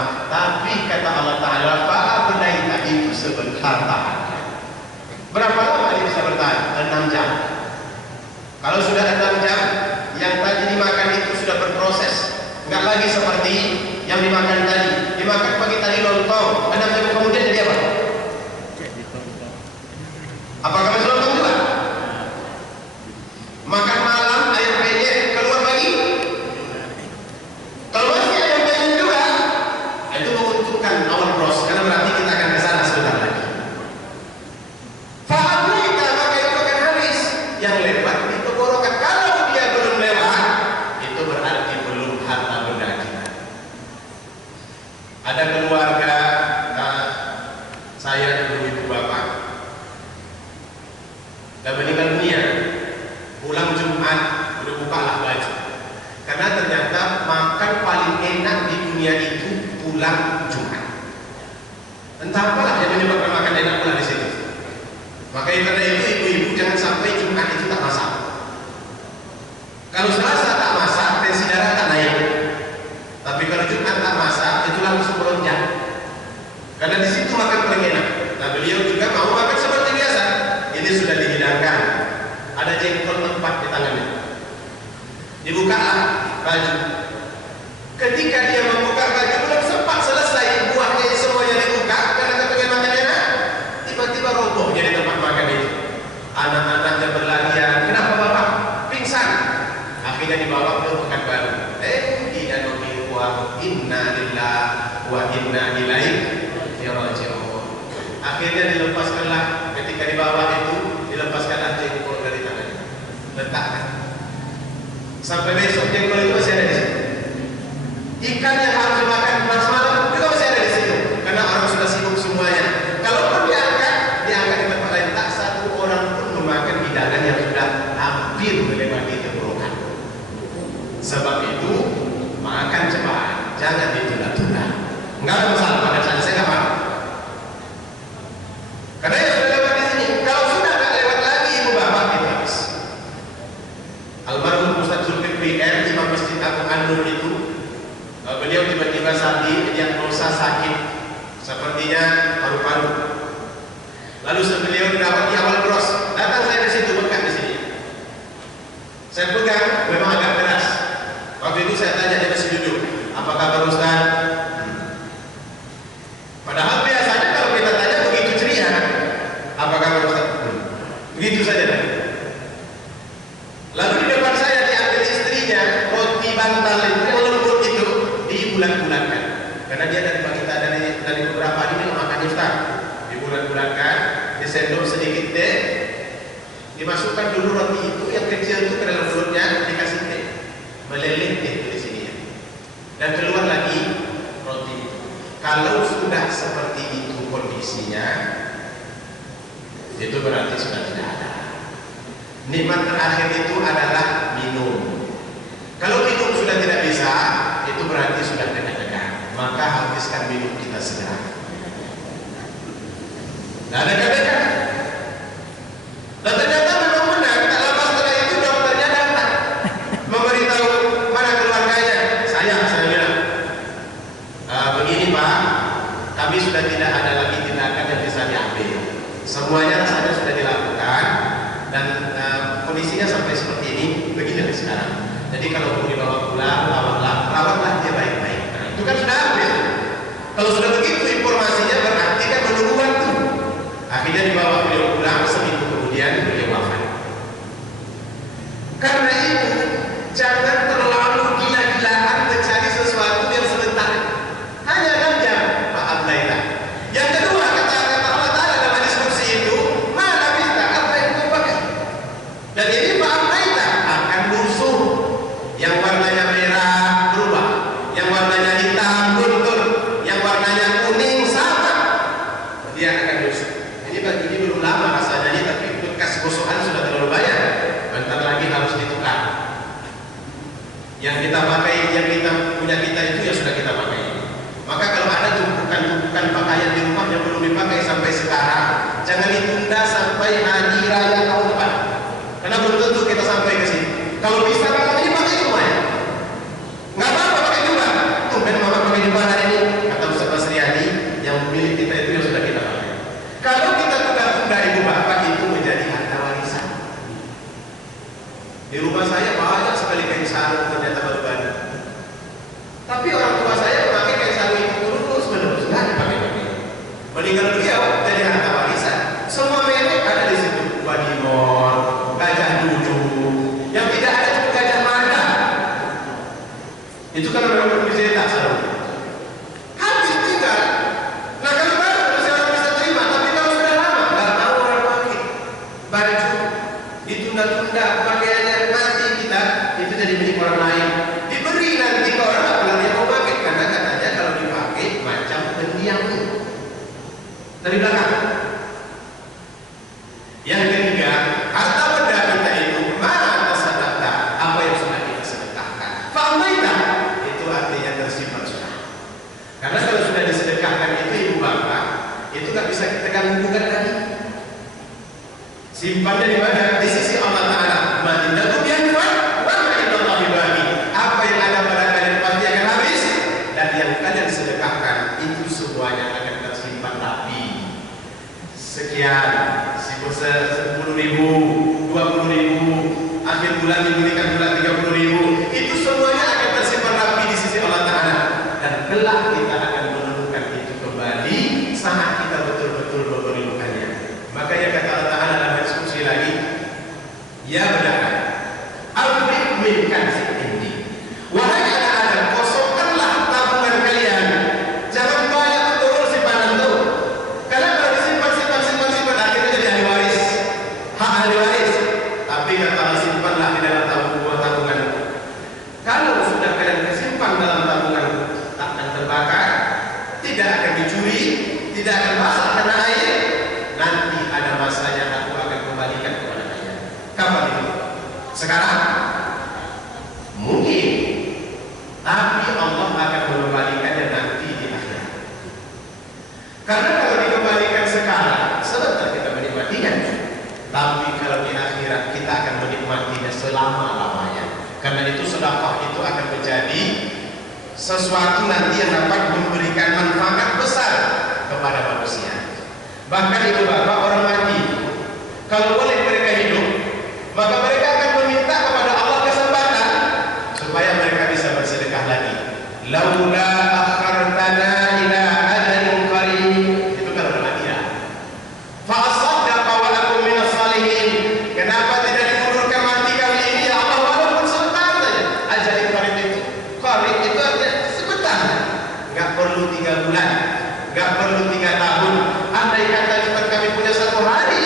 lama. Tapi kata Allah Ta'ala, fa'ablaita itu sebentar tahan. Berapa lama dia bisa bertahan? 6 jam. Kalau sudah 6 jam, yang tadi dimakan itu sudah berproses. Enggak lagi seperti yang dimakan tadi. Dimakan pagi tadi lontong, 6 jam kemudian jadi apa? Apakah masih lontong juga? Makan malam ayam penyet keluar lagi. Kalau masih ayam penyet juga, itu menguntungkan awal bros, karena berarti kita akan ke sana sebentar lagi. Fa'ablaita, maka itu akan habis. Yang lewat itu tenggorokan. Kalau dia belum lewat, itu berarti belum harta benda kita. Ada keluarga saya dulu ibu bapak dan meninggal dunia. Pulang Jumat udah bukalah baju, karena ternyata makan paling enak di dunia itu pulang Jumat. Entah apalah yang menyebabkan makan enak pula di situ. Makanya karena itu ibu-ibu jangan sampai Jumat itu tak masak. Kalau Selasa tak masak, tensi darah tak naik. Tapi kalau Jumat tak masak, itu langsung melonjak. Karena di situ makan paling enak. Nah beliau juga mau makan seperti biasa. Ini sudah dihidangkan. Ada jengkol 4 di tangannya. Dibukalah baju. Ketika dia membuka baju, belum sempat selesai buahnya semuanya dibuka karena kepengen makan enak. Tiba-tiba roboh jadi tempat makan itu. Anak-anaknya berlarian. Kenapa bapak? Pingsan. Akhirnya dibawa ke Pekanbaru. Inna lillahi wa inna ilaihi raji'un. Akhirnya dilepaskanlah, ketika di bawah itu dilepaskanlah jengkol dari tangannya, letakkan. Sampai besok jengkol itu masih ada di situ. Ikan yang harus dimakan pas malam juga masih ada di situ, karena orang sudah sibuk semuanya. Kalaupun diangkat di tempat lain, tak satu orang pun memakan hidangan yang sudah hampir melewati tenggorokan. Sebab itu makan cepat, jangan ditunda-tunda. Enggak ada masalah pada saya nggak apa. Karena yang sudah lewat di sini, kalau sudah nggak lewat lagi ibu bapak itu habis. Almarhum Ustaz Zulkifli R, Imam Masjid Agung An-Nur itu, beliau tiba-tiba saat didiagnosa sakit, sepertinya paru-paru. Lalu beliau dirawat di awal bros, datang saya ke situ, pegang di sini. Saya pegang, memang agak keras. Waktu itu saya tanya, dia masih duduk, apa kabar Ustaz? Padahal biasanya kalau kita tanya begitu ceria, apa kabar Ustaz? Begitu saja. Lalu di depan saya diambil istrinya, roti bantal itu yang lembut itu dibulat-bulatkan. Karena dia dari beberapa hari ini makan Ustaz. Dibulat-bulatkan, disendok sedikit teh, dimasukkan dulu roti itu yang kecil itu ke dalam mulutnya, dikasih teh. Meleleh di sini ya. Dan keluar lagi roti itu. Kalau sudah seperti itu kondisinya, itu berarti sudah tidak ada. Nikmat terakhir itu adalah minum. Kalau minum sudah tidak bisa, itu berarti sudah dekat-dekat. Maka habiskan minum kita segera. Tidak ada dekat-dekat. Dan ternyata memang benar. Tak lama setelah itu dokternya datang memberitahu mana keluarganya. Saya bilang, begini Pak, kami sudah tidak ada lagi tindakan yang bisa diambil. Semuanya rasanya sudah dilakukan dan kondisinya sampai seperti ini. Beginilah sekarang. Jadi kalau mau dibawa pulang, rawatlah dia baik-baik. Nah, itu kan sudah ambil. Kalau sudah begitu informasinya berarti kan menunggu waktu. Akhirnya dibawa beliau pulang, seminggu kemudian beliau wafat. Karena itu jangan terlalu gila-gilaan mencari sesuatu yang sebentar. Hanya 6 jam, Pak Ablaita. Yang kedua, kata Allah Ta'ala dalam hadis kursi itu, mana bisa apa yang kau pakai? Dan ini Pak Ablaita akan busuk. Yang warnanya merah berubah, yang warnanya hitam guntur, meninggal beliau jadi harta warisan. Semua merek ada di situ. Wadimor, Gajah Duduk, yang tidak ada cuma Gajah Mada. Itu kan memang bercerita selalu. Habis tinggal. Nah kalau baru masih orang bisa terima, tapi kalau sudah lama nggak mau orang pakai baju, ditunda-tunda pakaiannya, nanti kita itu jadi milik orang lain. Diberi nanti ke orang apalagi yang mau pakai, karena katanya kalau dipakai macam mendiang dari belakang. Yang ketiga, harta benda kita itu mana tersedekah, apa yang sudah kita sedekahkan. Fa'amaita itu artinya tersimpan sudah. Karena kalau sudah disedekahkan itu ibu bapak, itu nggak bisa kita ganggu-gugat lagi. Simpannya di mana? Di sisi Allah Taala. Ma'indakum yanfad wa ma'indallahi baqi. Apa yang ada pada kalian pasti akan habis, dan yang kalian sedekahkan itu semuanya akan tersimpan rapi. Sekian, 10.000, 20.000, akhir bulan diberikan bulan 30.000, itu semuanya akan tersimpan rapi di sisi Allah Taala, dan kelak kita akan menemukan itu kembali saat kita betul-betul memerlukannya. Makanya kata Allah Taala dalam diskusi lagi, ya benar, al-bik min kanzi indi, wahai anak Adam, kosongkanlah tabungan kalian, jangan banyak betul simpanan itu. Karena kalau disimpan akhirnya jadi ahli waris, hak ahli waris. Tapi kata simpanlah di dalam tabungan. Kalau sudah kalian simpan dalam tabungan, tak akan terbakar, tidak akan dicuri, tidak akan basah kena air. Nanti ada masanya aku akan kembalikan kepada kalian. Kapan itu? Sekarang? Mungkin. Tapi Allah akan mengembalikannya nanti di akhirat. Karena kalau dikembalikan sekarang, sebentar kita menikmatinya. Tapi kalau di akhirat kita akan menikmatinya selama-lamanya. Karena itu sedekah itu akan menjadi sesuatu nanti yang dapat memberikan manfaat besar kepada manusia. Bahkan ibu bapak orang mati, kalau boleh mereka hidup, maka mereka akan meminta kepada Allah kesempatan supaya mereka bisa bersedekah lagi. Laula akhartana ila ajalin qarib, itu kalau udah mati ya. Fa asaddaqa wa akum minas salihin. Kenapa tidak dimundurkan mati kali ini ya Allah, walaupun sebentar saja. Ajalin qarib itu artinya sebentar. Enggak perlu 3 bulan, enggak perlu 3 tahun. Andai kata cepat kami punya 1 hari,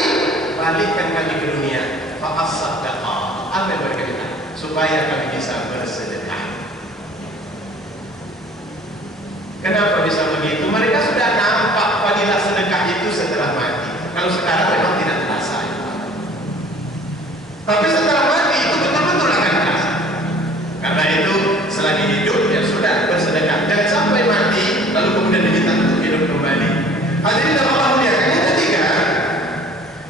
balikkan kami ke dunia. Fa asaddaqa, apa yang mereka minta? Supaya kami bisa bersedekah. Kenapa bisa begitu? Mereka sudah nampak fadilah sedekah itu setelah mati. Kalau sekarang memang tidak terasa. Tapi setelah mati itu betul-betul akan terasa. Karena itu selagi hidup ya sudah bersedekah. Jangan sampai mati lalu kemudian diminta untuk hidup kembali. Hadirin Allah muliakan. Yang ketiga,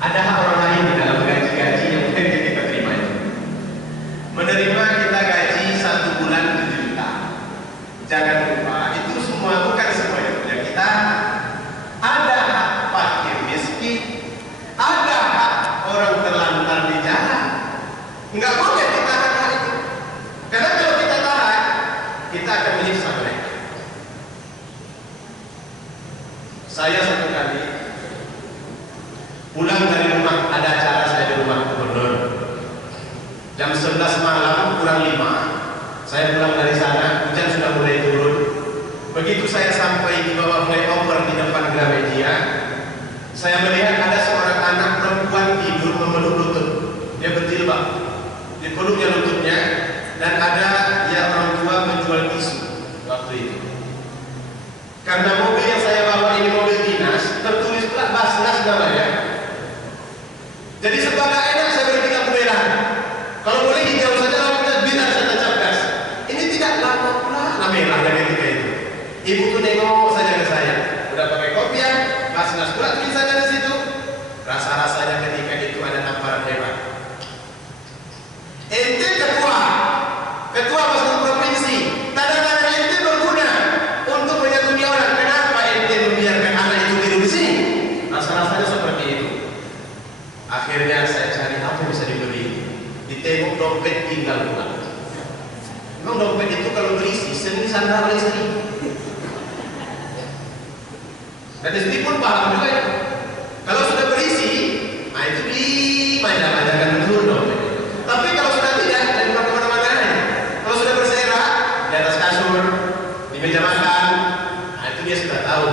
ada hak orang lain di dalam gaji-gaji yang mungkin kita terima itu. Menerima kita gaji 1 bulan 7 juta. Jangan lupa itu semua bukan semua yang punya kita. Ada hak fakir miskin, ada hak orang terlantar di jalan. Enggak boleh kita hak itu. Karena kalau kita tahan, kita akan menyiksa mereka. Saya satu kali pulang dari rumah, ada acara saya di rumah gubernur. Jam 11 malam kurang 5, saya pulang dari sana, hujan sudah mulai turun. Begitu saya sampai di bawah flyover di depan Gramedia, saya melihat ada seorang anak perempuan tidur memeluk lutut. Dia berjilbab, dipeluknya lututnya, dan ada ya orang tua menjual tisu waktu itu. Karena mobil yang saya bawa ini mobil dinas, tertulis pula Basnas namanya. Jadi sebagai enak saya beri tinggal merah. Kalau boleh hijau saja, kalau biar saya tancap gas. Ini tidak lama pula merah dari ketika itu. Ibu tuh nengok Dan istri pun paham juga ya. Kalau sudah berisi, nah itu dimanja-manjakan dulu dong. Tapi kalau sudah tidak, dan kemana-mana aja. Kalau sudah berserakan di atas kasur, di meja makan, nah itu dia sudah tahu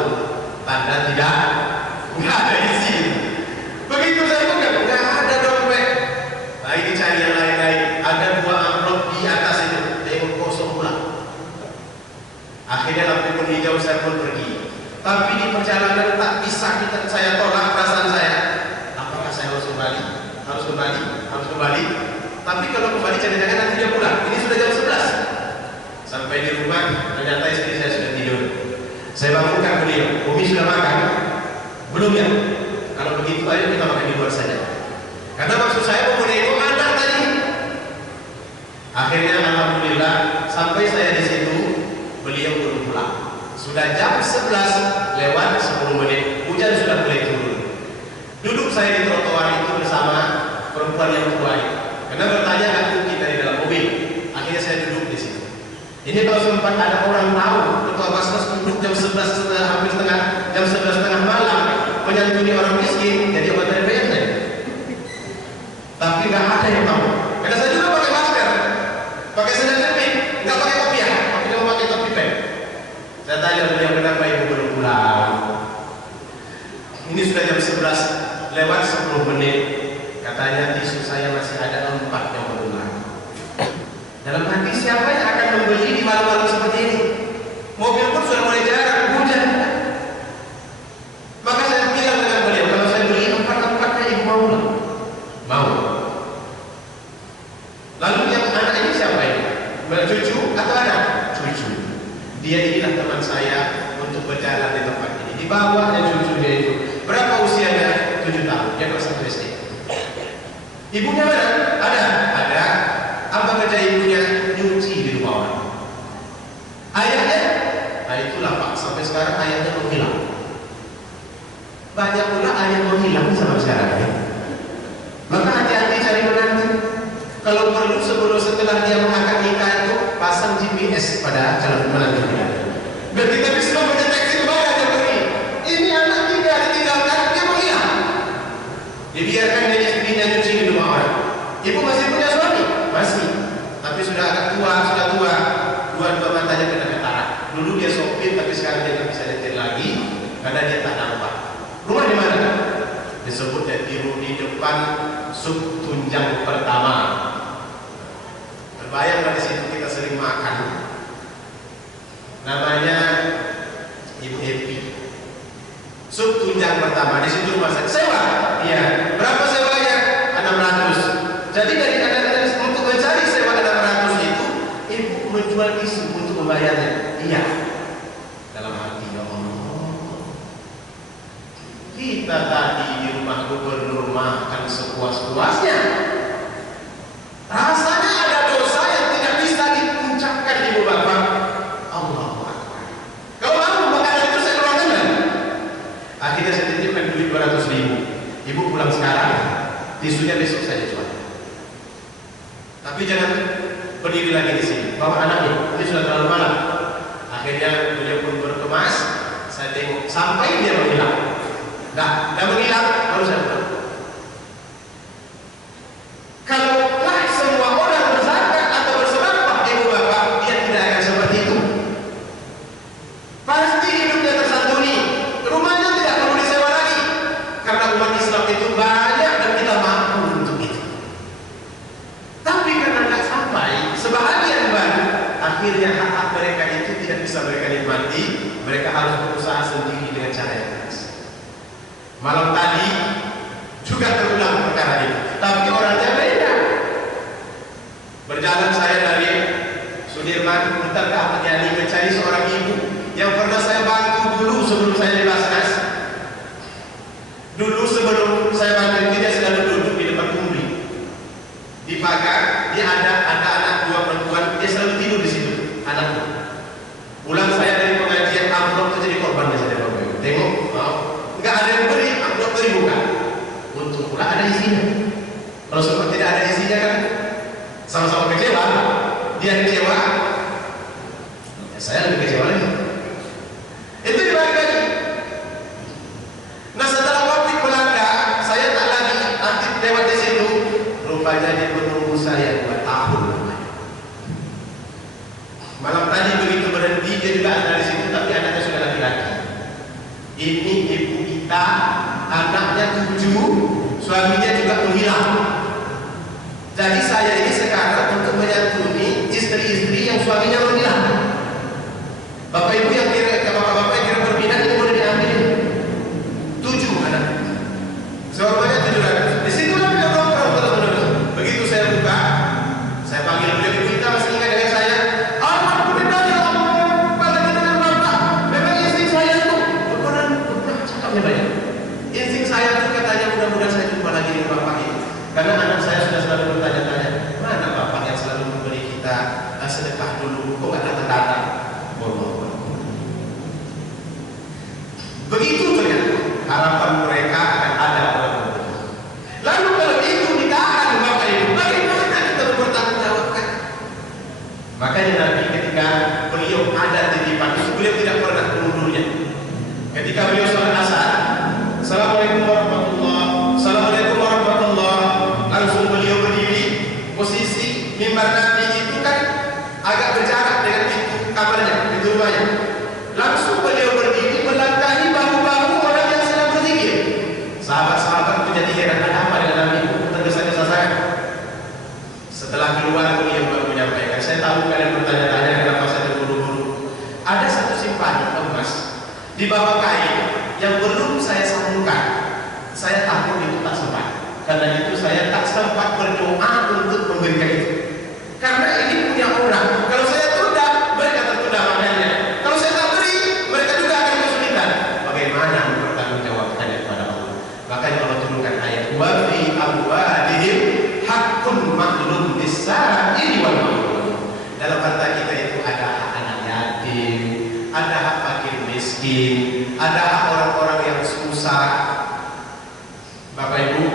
tanda tidak, nggak ada isi. Begitu saya buka, nggak ada dompet. Nah ini cari yang lain-lain. Ada 2 amplop di atas itu, tengok kosong pula. Akhirnya lampu pun hijau, saya pun pergi. Tapi di perjalanan tak bisa saya tolak perasaan saya. Apakah saya harus kembali? Harus kembali? Harus kembali? Tapi kalau kembali jangan-jangan nanti dia pulang. Ini sudah jam 11. Sampai di rumah ternyata istri saya sudah tidur. Saya bangunkan beliau. Umi sudah makan? Belum ya? Kalau begitu ayo kita makan di luar saja. Karena maksud saya mau itu anak tadi. Akhirnya alhamdulillah sampai saya di situ beliau belum pulang. Sudah jam 11 lewat 10 menit. Hujan sudah mulai turun. Duduk saya di trotoar itu bersama perempuan yang tua. Karena bertanya nggak mungkin dari dalam mobil. Akhirnya saya duduk di situ. Ini kalau sempat ada orang tahu ketua Basnas duduk jam 11 hampir setengah jam 11 setengah malam menyantuni orang miskin, jadi anggota DPR saya. Tapi nggak ada yang tahu. Karena saya juga pakai masker, pakai sandal jepit, nggak pakai kopiah, tapi cuma pakai topi pen. Saya tanya beliau kenapa ibu belum pulang. Ini sudah jam 11 lewat 10 menit. Katanya tisu saya masih ada 4 yang belum laku. Dalam hati siapa yang akan membeli di malam-malam seperti ini? Mobil pun sudah mulai jarang, hujan. Maka saya bilang dengan beliau, kalau saya beli 4-4-nya ibu mau nggak? Mau. Lalu yang anak ini siapa ini? Cucu atau anak? Cucu. Dia inilah teman saya untuk berjalan di tempat ini. Di bawahnya cucunya itu. Berapa usianya? 7 tahun. Dia kelas 1 SD. Ibunya mana? Ada. Ada. Apa kerja ibunya? Nyuci di rumah orang. Ayahnya? Nah itulah Pak. Sampai sekarang ayahnya menghilang. Banyak pula ayah menghilang sama sekarang ya. Maka hati-hati cari menantu. Kalau perlu setelah dia mengangkat nikah itu pasang GPS pada calon menantu dia. Biar kita bisa mendeteksi kemana dia pergi. Ini anak tidak ditinggalkan, dia menghilang. Dibiarkan dia istrinya nyuci di rumah orang. Ibu masih punya suami? Masih. Tapi sudah agak tua, sudah tua. Dua-dua matanya kena katarak. Dulu dia sopir, tapi sekarang dia tidak bisa nyetir lagi karena dia tak nampak. Rumah di mana? Disebut di depan sub tunjang pertama. Terbayang dari situ kita sering makan. Namanya Ibu Happy. Sub tunjang pertama di situ rumah saya. Sewa? Iya. Berapa sewanya? 600. Jadi dari untuk mencari sewa 600 itu, ibu menjual isu untuk membayarnya. Iya. Dalam hati ya Allah. Kita tadi di rumah gubernur makan sepuas-puasnya. Rasanya ada dosa yang tidak bisa diucapkan ibu bapak. Allahu Akbar. Kalau mau makanan itu saya keluarkan kan? Akhirnya saya titipkan duit 200.000. Ibu pulang sekarang, tisunya besok saja jual. Tapi jangan berdiri lagi di sini. Bawa anaknya, ini sudah terlalu malam. Akhirnya beliau pun berkemas. Saya tengok sampai dia menghilang. Dah menghilang, baru saya pulang. Kalaulah semua orang berzakat atau bersedekah, ibu bapak, dia tidak akan seperti itu. Pasti hidupnya tersantuni. Rumahnya tidak perlu disewa lagi. Karena umat Islam itu banyak dan kita mampu untuk itu. Tapi karena tidak sampai, sebahagian banyak, akhirnya hak-hak mereka itu tidak bisa mereka nikmati. Mereka harus berusaha sendiri dengan cara yang keras. Malam tadi juga terulang perkara ini, tapi orangnya beda. Berjalan saya dari Sudirman putar ke Ahmad Yani mencari seorang ibu yang pernah saya bantu dulu sebelum saya di Basnas. Dulu sebelum saya bantu dia selalu duduk di depan umri di pagar. Dia ada anak 2 perempuan, dia selalu tidur di situ anaknya. Pulang saya dari pengajian, amplop itu jadi korban biasanya. Tengok, nggak ada yang beri, amplop dibuka. Untung pula ada isinya. Kalau seperti tidak ada isinya kan sama-sama kecewa. Dia kecewa, ya saya lebih kecewa lagi. Itu dibagi-bagi. Ini ibu kita, anaknya 7, suaminya juga menghilang. Jadi saya ini sekarang untuk menyantuni istri-istri yang suaminya menghilang. Bapak ibu yang bapak-bapak yang kira berminat itu boleh diambil. 7 anak. Semuanya 700. Di situ lah dia nongkrong terus-menerus. Begitu saya buka, saya panggil beliau, ibu kita masih ingat dengan saya. Alhamdulillah ya Allah, pada kita yang bapak. Memang insting saya itu benar cakapnya banyak. Insting saya itu katanya mudah-mudahan saya jumpa lagi dengan bapak ini. Karena anak saya sudah selalu bertanya-tanya, mana bapak yang selalu memberi kita sedekah dulu, kok nggak datang-datang? Begitu ternyata harapan mereka akan ada dalam hidup. Lalu kalau itu ditahan bapak ibu, bagaimana kita mempertanggungjawabkan? Makanya Nabi ketika beliau ada di depan itu, beliau tidak pernah mengundurnya. Ketika beliau sholat asar, Assalamualaikum warahmatullahi, Assalamualaikum warahmatullahi, langsung beliau berdiri. Posisi mimbar Nabi itu kan agak berjarak dengan pintu kamarnya, pintu rumahnya. Langsung beliau berdiri melangkahi bahu-bahu orang yang sedang berzikir. Sahabat-sahabat menjadi heran, ada apa dengan Nabi itu tergesa-gesa saya. Setelah keluar beliau baru menyampaikan, saya tahu kalian bertanya-tanya kenapa saya terburu-buru. Ada satu simpanan emas di bawah kain yang belum saya sambungkan. Saya takut itu tak sempat. Karena itu saya tak sempat berdoa untuk memberikan itu. Karena ini punya orang. Kalau saya tunda, mereka tertunda makannya. Kalau saya tak beri, mereka juga akan kesulitan. Bagaimana mempertanggungjawabkannya kepada Allah? Makanya Allah turunkan ayat wa fi amwalihim haqqun ma'lum lis-sa'ili wal mahrum. Dalam harta kita itu ada hak anak yatim, ada hak fakir miskin, ada hak orang-orang yang susah. Bapak Ibu,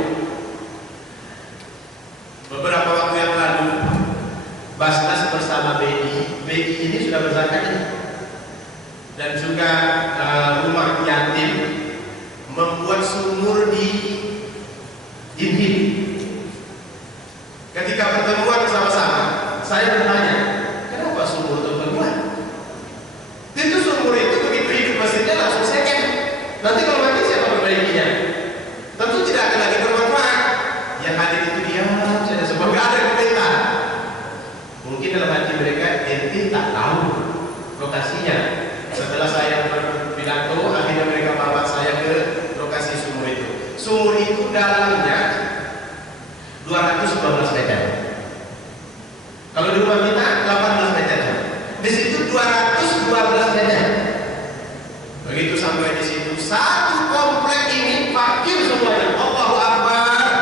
beberapa waktu yang lalu Basnas bersama BI ini sudah berzakat ini. Dan juga rumah yatim membuat sumur di dinding. Ketika pertemuan bersama-sama, saya bertanya, kenapa sumur itu terbuat? Itu sumur itu begitu hidup mesinnya langsung second. Nanti kalau mati siapa perbaikinya? Tentu tidak akan lagi bermanfaat. Yang hadir itu diam saja sebab nggak ada komentar. Mungkin dalam hati mereka ente tak tahu lokasinya. Setelah saya berpidato, akhirnya mereka bawa saya ke lokasi sumur itu. Sumur itu dalamnya 212 meter. Kalau di rumah kita 18 meter. Di situ 212 meter. Begitu sampai di situ, satu komplek ini fakir semuanya. Allahu Akbar.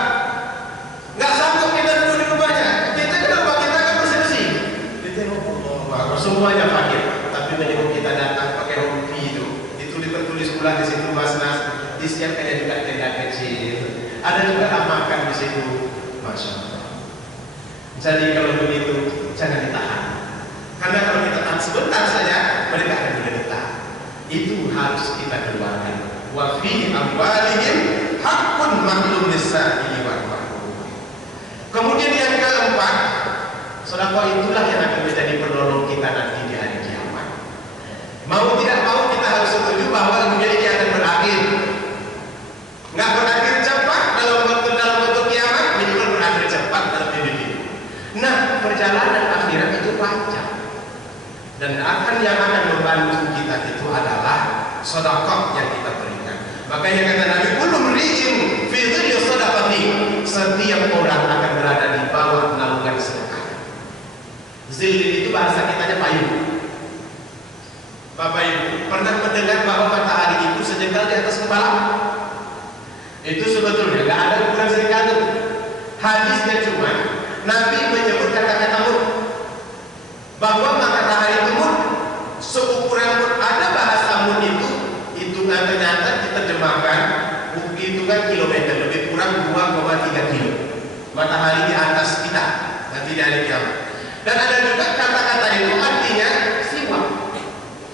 Nggak sanggup kita duduk di rumahnya. Kita kenapa? Kita akan bersih-bersih. Ditengok Allahu Akbar. Semuanya fakir. Tapi menengok kita datang pakai rompi itu tertulis pula di situ Basnas. Disiapkan juga tenda kecil. Ada juga makan di situ. Masya Allah. Jadi kalau begitu jangan ditahan. Karena kalau kita tahan sebentar saja, mereka akan menderita. Itu harus kita keluarkan. Wa fi amwalihim haqqun ma'lum lis-sa'ili wal mahrum. Kemudian yang keempat, sedekah itulah yang akan menjadi penolong kita nanti di hari kiamat. Mau tidak mau kita harus setuju bahwa dunia ini akan berakhir. Nggak berakhir cepat dalam bentuk kiamat, minimal berakhir cepat dalam hidup ini. Nah, perjalanan akhirat itu panjang. Dan yang akan membantu kita itu adalah sedekah yang kita berikan. Makanya kata Nabi, kullu mri'in fi dhilli sadaqati. Setiap orang akan berada di bawah naungan sedekah. Zillin itu bahasa kitanya payung. Bapak Ibu, pernah mendengar bahwa matahari itu sejengkal di atas kepala? Itu sebetulnya nggak ada ukuran sejengkal itu. Hadisnya cuma Nabi menyebut kata-kata mud, bahwa matahari itu mud seukuran mud. Ada bahasa mud itu ternyata diterjemahkan hitungan kilometer, lebih kurang 2,3 kilo. Matahari di atas kita nanti di hari kiamat. Dan ada juga kata-kata itu artinya siwak.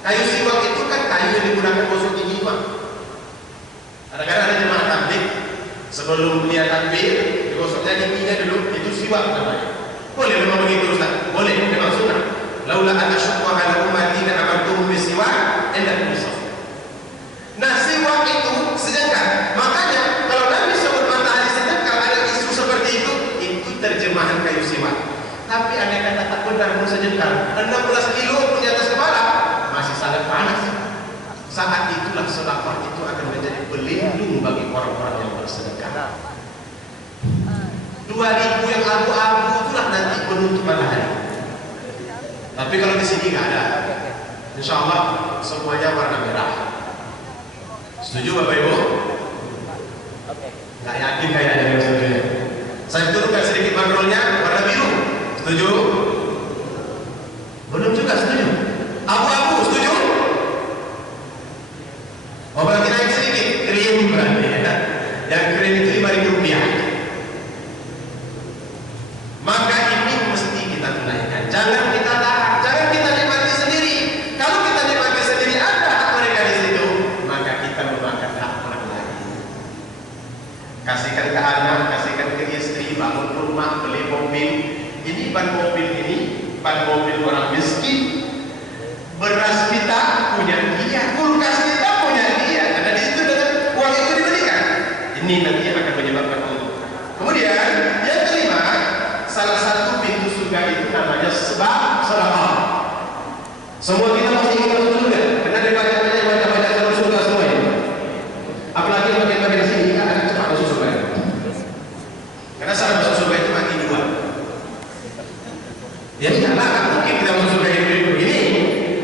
Kayu siwak itu kan kayu yang digunakan gosok gigi Pak. Kadang-kadang ada jemaah tabligh sebelum dia takbir digosoknya giginya dulu, itu siwak namanya. Boleh memang begitu Ustaz? Boleh, memang sunnah. Laula anna syukwa ala ummati la amartuhum bisiwak inda al-musaf. Nah, siwak Tapi andai kata tak benar pun sejengkal, 16 kilo pun di atas kepala, masih sangat panas. Saat itulah sedekah itu akan menjadi pelindung bagi orang-orang yang bersedekah. 2000 yang abu-abu itulah nanti penutup matahari. Tapi kalau di sini nggak ada, insya Allah semuanya warna merah. Setuju Bapak Ibu? Nggak yakin kayaknya yang setuju. Saya turunkan sedikit bandrolnya warna biru. Setuju? Belum juga setuju. Abu-abu setuju? Oh berarti naik sedikit. Krim berarti ya. Yang krim itu 5.000 rupiah. Maka ini mesti kita tunaikan. Jangan kita tahan, jangan kita nikmati sendiri. Kalau kita nikmati sendiri ada hak mereka di situ, maka kita memakan hak orang lain. Kasihkan ke anak, kasihkan ke istri, bangun rumah, beli mobil. Ini ban mobil ini, ban mobil orang miskin. Beras kita punya dia, kulkas kita punya dia. Karena di situ dengan uang itu dibelikan. Ini nanti yang akan menyebabkan Allah. Kemudian yang kelima, salah satu pintu surga itu namanya sebab sedekah. Semua kita masih ingin masuk surga, karena daripada banyak masuk surga semua ini. Apalagi makin sini kan akan cepat masuk surga. Karena syarat masuk surga itu mati dua. Ya iyalah, kan mungkin kita masuk surga ini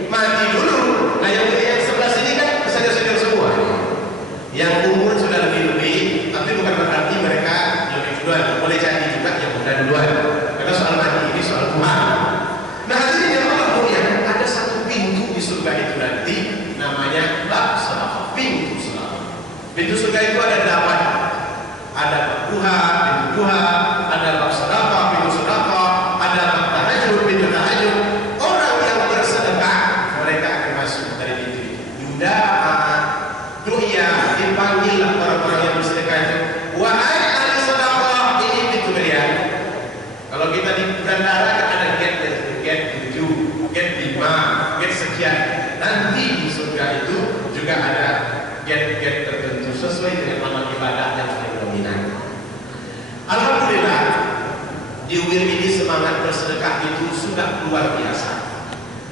mati dulu. Nah yang sebelah sini kan segar-segar semua. Yang umur sudah lebih, tapi bukan berarti mereka lebih duluan. Boleh jadi juga yang muda duluan. Karena soal mati ini soal Tuhan. Nah hadirin yang Allah mulia, ada satu pintu di surga itu nanti namanya bab sedekah, pintu sedekah. Pintu surga itu ada 8. Ada bab duha, pintu duha, ada bab sedekah, pintu sedekah, ada bab tahajud, pintu tahajud. Orang yang bersedekah mereka akan masuk dari pintu itu. Du'ya dipanggil orang-orang yang bersedekah itu. Wahai ahli sedekah, ini pintu kalian. Kalau kita di bandara kan ada gate 7, gate 5, gate sekian. Nanti di surga itu juga ada gate-gate tertentu sesuai dengan amal ibadah yang paling dominan. Alhamdulillah, di UIR ini semangat bersedekah itu sudah luar biasa.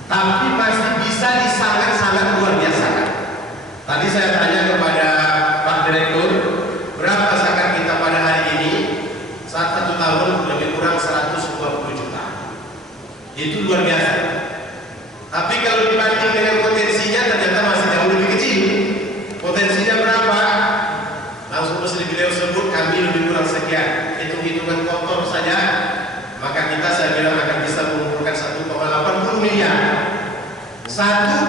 Tapi masih bisa disangat-sangat luar biasa. Tadi saya